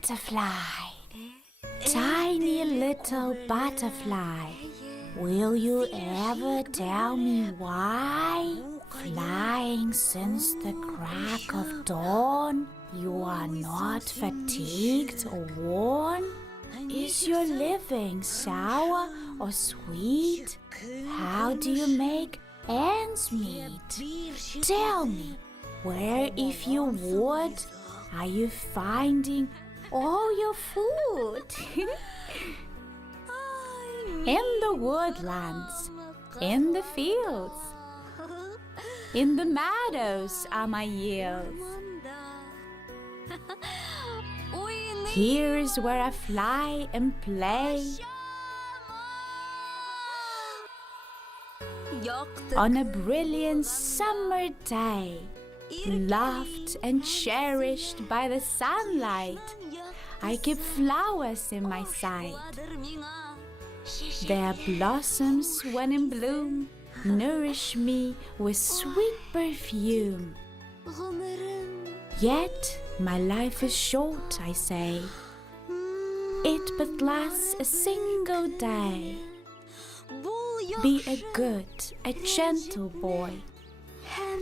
butterfly, tiny little butterfly, will you ever tell me why? Flying since the crack of dawn, you are not fatigued or worn? Is your living sour or sweet? How do you make ends meet? Tell me, where if you would, are you finding all your food? In the woodlands, in the fields, in the meadows are my yields. Here is where I fly and play. On a brilliant summer day, loved and cherished by the sunlight, I keep flowers in my sight. Their blossoms, when in bloom, nourish me with sweet perfume. Yet my life is short, I say. It but lasts a single day. Be a good, a gentle boy.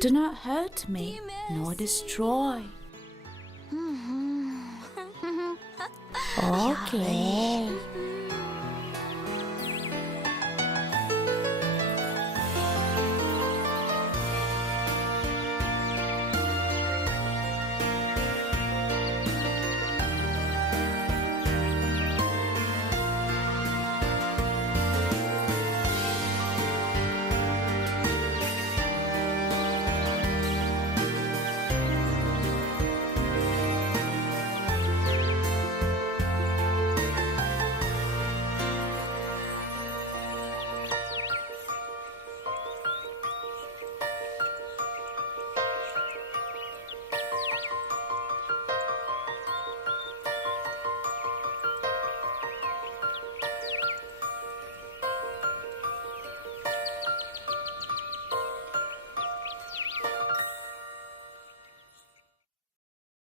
Do not hurt me, nor destroy. Okay.